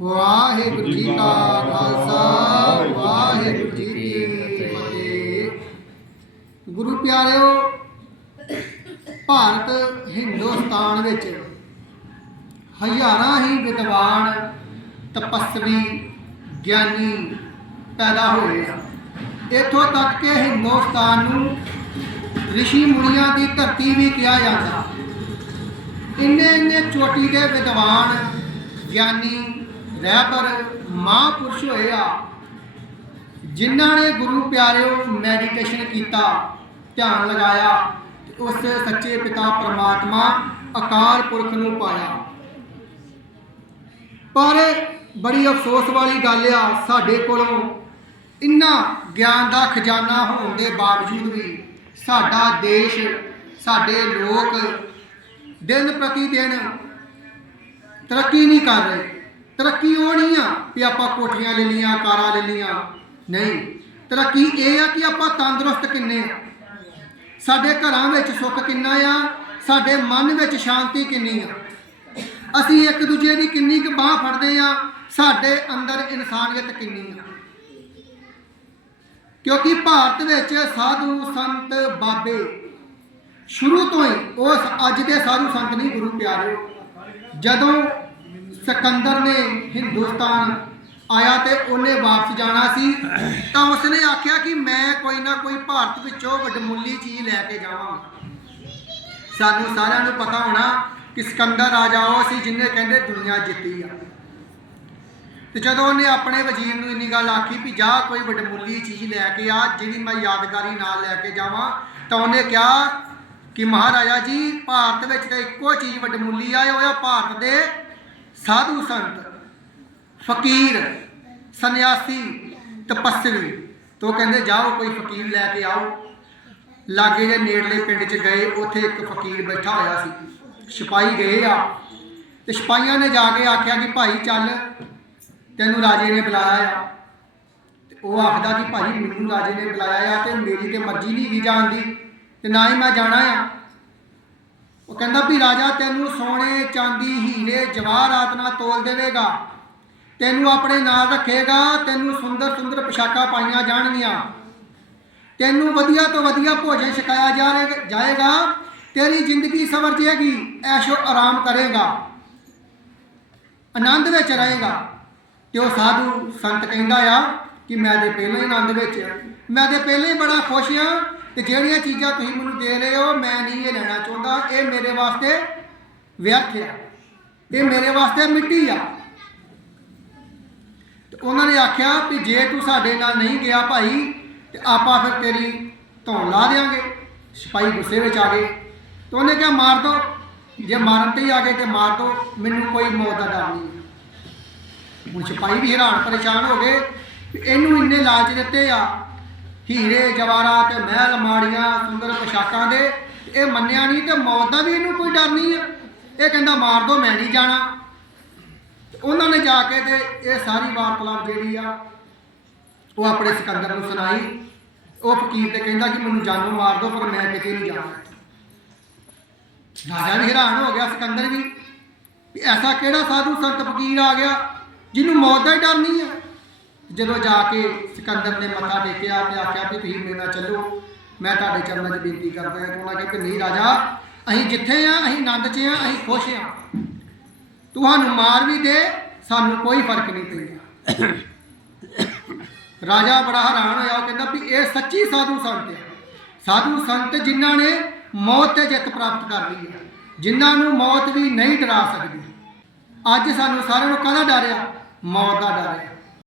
ਵਾਹਿਗੁਰੂ ਜੀ ਕਾ ਖਾਲਸਾ, ਵਾਹਿਗੁਰੂ ਜੀ ਕੀ ਫਤਿਹ। ਗੁਰੂ ਪਿਆਰਿਓ, ਭਾਰਤ ਹਿੰਦੁਸਤਾਨ ਵਿੱਚ ਹਜ਼ਾਰਾਂ ਹੀ ਵਿਦਵਾਨ, ਤਪਸਵੀ ਗਿਆਨੀ ਪੈਦਾ ਹੋਏ ਆ। ਇੱਥੋਂ ਤੱਕ ਕਿ ਹਿੰਦੁਸਤਾਨ ਨੂੰ ਰਿਸ਼ੀ ਮੁਨੀਆਂ ਦੀ ਧਰਤੀ ਵੀ ਕਿਹਾ ਜਾਂਦਾ। ਇੰਨੇ ਇੰਨੇ ਚੋਟੀ ਦੇ ਵਿਦਵਾਨ, ਗਿਆਨੀ ਰਹਿਬਰ ਮਹਾਂਪੁਰਸ਼ ਹੋਏ ਆ। ਜਿਨ੍ਹਾਂ ਨੇ ਗੁਰੂ ਪਿਆਰਿਓ ਮੈਡੀਟੇਸ਼ਨ ਕੀਤਾ, ਧਿਆਨ ਲਗਾਇਆ ਉਸ ਸੱਚੇ ਪਿਤਾ ਪਰਮਾਤਮਾ ਅਕਾਲ ਪੁਰਖ ਨੂੰ ਪਾਇਆ। ਪਰ ਬੜੀ ਅਫਸੋਸ ਵਾਲੀ ਗੱਲ ਆ ਸਾਡੇ ਕੋਲੋਂ, ਇੰਨਾ ਗਿਆਨ ਦਾ ਖਜ਼ਾਨਾ ਹੋਣ ਦੇ ਬਾਵਜੂਦ ਵੀ ਸਾਡਾ ਦੇਸ਼, ਸਾਡੇ ਲੋਕ ਦਿਨ ਪ੍ਰਤੀ ਦਿਨ ਤਰੱਕੀ ਨਹੀਂ ਕਰ ਰਹੇ। ਤਰੱਕੀ ਉਹ ਨਹੀਂ ਆ ਵੀ ਆਪਾਂ ਕੋਠੀਆਂ ਲੈ ਲੀਆਂ ਕਾਰਾਂ ਲੈ ਲੀਆਂ ਨਹੀਂ, ਤਰੱਕੀ ਇਹ ਆ ਕਿ ਆਪਾਂ ਤੰਦਰੁਸਤ ਕਿੰਨੇ ਆ। ਸਾਡੇ ਘਰਾਂ ਵਿੱਚ ਸੁੱਖ ਕਿੰਨਾ ਆ, ਸਾਡੇ ਮਨ ਵਿੱਚ ਸ਼ਾਂਤੀ ਕਿੰਨੀ ਆ। ਅਸੀਂ ਇੱਕ ਦੂਜੇ ਦੀ ਕਿੰਨੀ ਕੁ ਬਾਹ ਫੜਦੇ ਆ, ਸਾਡੇ ਅੰਦਰ ਇਨਸਾਨੀਅਤ ਕਿੰਨੀ ਆ। ਕਿਉਂਕਿ ਭਾਰਤ ਵਿੱਚ ਸਾਧੂ ਸੰਤ ਬਾਬੇ ਸ਼ੁਰੂ ਤੋਂ ਹੀ ਉਸ ਅੱਜ ਦੇ ਸਾਧੂ ਸੰਤ ਨਹੀਂ, ਗੁਰੂ ਪਿਆਰੇ। ਜਦੋਂ ਸਿਕੰਦਰ ਨੇ ਹਿੰਦੁਸਤਾਨ ਆਇਆ ਤੇ ਉਹਨੇ ਵਾਪਸ ਜਾਣਾ ਸੀ, ਤਾਂ ਉਸਨੇ ਆਖਿਆ ਕਿ ਮੈਂ ਕੋਈ ਨਾ ਕੋਈ ਭਾਰਤ ਵਿੱਚੋਂ ਵਡਮੁੱਲੀ ਚੀਜ਼ ਲੈ ਕੇ ਜਾਵਾਂਗਾ। ਸਾਨੂੰ ਸਾਰਿਆਂ ਨੂੰ ਪਤਾ ਹੋਣਾ ਕਿ ਸਿਕੰਦਰ ਰਾਜਾ ਉਹ ਸੀ ਜਿਹਨੇ ਕਹਿੰਦੇ ਦੁਨੀਆ ਜਿੱਤੀ ਆ। ਤੇ ਜਦੋਂ ਉਹਨੇ ਆਪਣੇ ਵਜ਼ੀਰ ਨੂੰ ਇੰਨੀ ਗੱਲ ਆਖੀ ਵੀ ਜਾ ਕੋਈ ਵਡਮੁੱਲੀ ਚੀਜ਼ ਲੈ ਕੇ ਆ ਜਿਹੜੀ ਮੈਂ ਯਾਦਗਾਰੀ ਨਾਲ ਲੈ ਕੇ ਜਾਵਾਂ, ਤਾਂ ਉਹਨੇ ਕਿਹਾ ਕਿ ਮਹਾਰਾਜਾ ਜੀ, ਭਾਰਤ ਵਿੱਚ ਤਾਂ ਇੱਕੋ ਚੀਜ਼ ਵਡਮੁੱਲੀ ਆ ਉਹ ਆ ਭਾਰਤ ਦੇ ਸਾਧੂ ਸੰਤ, ਫਕੀਰ, ਸੰਨਿਆਸੀ, ਤਪਸਵੀ। ਤੋ ਕਹਿੰਦੇ, ਜਾਓ, ਕੋਈ ਫਕੀਰ ਲੈ ਕੇ ਆਓ। ਲਾਗੇ ਦੇ ਨੇੜਲੇ ਪਿੰਡ 'ਚ ਗਏ, ਉੱਥੇ ਇੱਕ ਫਕੀਰ ਬੈਠਾ ਹੋਇਆ ਸੀ। ਸਿਪਾਹੀ ਗਏ ਆ। ਤੇ ਸਿਪਾਹੀਆਂ ਨੇ ਜਾ ਕੇ ਆਖਿਆ ਕਿ, ਭਾਈ, ਚੱਲ, ਤੈਨੂੰ ਰਾਜੇ ਨੇ ਬੁਲਾਇਆ ਆ। ਤੇ ਉਹ ਆਖਦਾ ਕਿ, ਭਾਈ, ਮੈਨੂੰ ਰਾਜੇ ਨੇ ਬੁਲਾਇਆ ਆ ਤੇ ਮੇਰੀ ਤੇ ਮਰਜ਼ੀ ਨਹੀਂ ਵੀ ਜਾਣ ਦੀ ਤੇ ਨਾ ਹੀ ਮੈਂ ਜਾਣਾ ਆ। ਉਹ ਕਹਿੰਦਾ ਵੀ ਰਾਜਾ, ਤੈਨੂੰ ਸੋਨੇ, ਚਾਂਦੀ, ਹੀਰੇ ਜਵਾਹਰਾਤ ਨਾਲ ਤੋਲ ਦੇਵੇਗਾ। ਤੈਨੂੰ ਆਪਣੇ ਨਾਲ ਰੱਖੇਗਾ, ਤੈਨੂੰ ਸੁੰਦਰ ਸੁੰਦਰ ਪੋਸ਼ਾਕਾਂ ਪਾਈਆਂ ਜਾਣਗੀਆਂ। ਤੈਨੂੰ ਵਧੀਆ ਤੋਂ ਵਧੀਆ ਭੋਜਨ ਛਕਾਇਆ ਜਾਰੇ- ਜਾਏਗਾ। ਤੇਰੀ ਜ਼ਿੰਦਗੀ ਸਵਰ ਜਾਏਗੀ ਐਸ਼ੋ ਆਰਾਮ ਕਰੇਗਾ। ਆਨੰਦ ਵਿੱਚ ਰਹੇਗਾ। ਤੇ ਉਹ ਸਾਧੂ ਸੰਤ ਕਹਿੰਦਾ ਆ ਕਿ ਮੈਂ ਤੇ ਪਹਿਲਾਂ ਹੀ ਆਨੰਦ ਵਿੱਚ ਮੈਂ ਤੇ ਪਹਿਲਾਂ ਹੀ ਬੜਾ ਖੁਸ਼ ਆ ਤੇ ਜਿਹੜੀਆਂ ਚੀਜ਼ਾਂ ਤੁਸੀਂ ਮੈਨੂੰ ਦੇ ਰਹੇ ਹੋ, ਮੈਂ ਨਹੀਂ ਇਹ ਲੈਣਾ ਚਾਹੁੰਦਾ। ਇਹ ਮੇਰੇ ਵਾਸਤੇ ਵਿਅਰਥ ਆ। ਇਹ ਮੇਰੇ ਵਾਸਤੇ ਮਿੱਟੀ ਆ। ਤੇ ਉਹਨਾਂ ਨੇ ਆਖਿਆ ਵੀ ਜੇ ਤੂੰ ਸਾਡੇ ਨਾਲ ਨਹੀਂ ਗਿਆ ਭਾਈ, ਤੇ ਆਪਾਂ ਫਿਰ ਤੇਰੀ ਧੌਣ ਲਾ ਦੇਾਂਗੇ ਸਿਪਾਹੀ ਗੁੱਸੇ ਵਿੱਚ ਆ ਗਏ। ਤੇ ਉਹਨੇ ਕਿਹਾ, ਮਾਰ ਦੋ। ਜੇ ਮਾਰਨ ਤੇ ਹੀ ਆ ਗਏ ਤੇ ਮਾਰ ਦੋ। ਮੈਨੂੰ ਕੋਈ ਮੌਤ ਦਾ ਡਰ ਨਹੀਂ। ਹੁਣ ਸਿਪਾਹੀ ਵੀ ਹੈਰਾਨ ਪਰੇਸ਼ਾਨ ਹੋ ਗਏ ਇਹਨੂੰ ਇੰਨੇ ਲਾਲਚ ਦਿੱਤੇ ਆ ਹੀਰੇ, ਜਵਾਰਾ ਤੇ ਮਹਿਲ ਮਾੜੀਆਂ ਸੁੰਦਰ ਪੋਸ਼ਾਕਾਂ ਦੇ। ਇਹ ਮੰਨਿਆ ਨਹੀਂ ਤੇ ਮੌਤ ਦਾ ਵੀ ਇਹਨੂੰ ਕੋਈ ਡਰ ਨਹੀਂ ਆ। ਇਹ ਕਹਿੰਦਾ, ਮਾਰ ਦੋ, ਮੈਂ ਨਹੀਂ ਜਾਣਾ। ਉਹਨਾਂ ਨੇ ਜਾ ਕੇ ਤੇ ਇਹ ਸਾਰੀ ਵਾਰਤਾਲਾਪ ਜਿਹੜੀ ਆ, ਉਹ ਆਪਣੇ ਸਿਕੰਦਰ ਨੂੰ ਸੁਣਾਈ। ਉਹ ਫਕੀਰ ਤੇ ਕਹਿੰਦਾ ਕਿ ਮੈਨੂੰ ਜਾਨੋਂ ਮਾਰ ਦੋ, ਪਰ ਮੈਂ ਕਿਤੇ ਨਹੀਂ ਜਾਣਾ। ਰਾਜਾ ਵੀ ਹੈਰਾਨ ਹੋ ਗਿਆ, ਸਿਕੰਦਰ ਵੀ। ਐਸਾ ਕਿਹੜਾ ਸਾਧੂ ਸੰਤ ਫਕੀਰ ਆ ਗਿਆ, ਜਿਹਨੂੰ ਮੌਤ ਦਾ ਹੀ ਡਰ ਨਹੀਂ ਆ। ਜਦੋਂ ਜਾ ਕੇ ਸਿਕੰਦਰ ਨੇ ਮੱਥਾ ਟੇਕਿਆ ਤੇ ਆਖਿਆ ਵੀ ਤੁਸੀਂ ਮੇਰੇ ਨਾਲ ਚੱਲੋ, ਮੈਂ ਤੁਹਾਡੇ ਚਰਨਾਂ 'ਚ ਬੇਨਤੀ ਕਰਦਾ ਹਾਂ। ਤੇ ਉਹਨਾਂ ਕਹਿੰਦੇ ਨਹੀਂ ਰਾਜਾ, ਅਸੀਂ ਜਿੱਥੇ ਆ, ਅਸੀਂ ਆਨੰਦ 'ਚ ਆ, ਅਸੀਂ ਖੁਸ਼ ਆ। ਤੁਹਾਨੂੰ ਮਾਰ ਵੀ ਦੇ, ਸਾਨੂੰ ਕੋਈ ਫ਼ਰਕ ਨਹੀਂ ਪੈਂਦਾ। ਰਾਜਾ ਬੜਾ ਹੈਰਾਨ ਹੋਇਆ, ਉਹ ਕਹਿੰਦਾ ਵੀ ਇਹ ਸੱਚੀ ਸਾਧੂ ਸੰਤ ਹੈ ਸਾਧੂ ਸੰਤ ਜਿਨ੍ਹਾਂ ਨੇ ਮੌਤ ਤੇ ਜਿੱਤ ਪ੍ਰਾਪਤ ਕਰ ਲਈ ਹੈ ਜਿਨ੍ਹਾਂ ਨੂੰ ਮੌਤ ਵੀ ਨਹੀਂ ਡਰਾ ਸਕਦੀ। ਅੱਜ ਸਾਨੂੰ ਸਾਰਿਆਂ ਨੂੰ ਕਾਹਦਾ ਡਰ ਆ? ਮੌਤ ਦਾ ਡਰ ਹੈ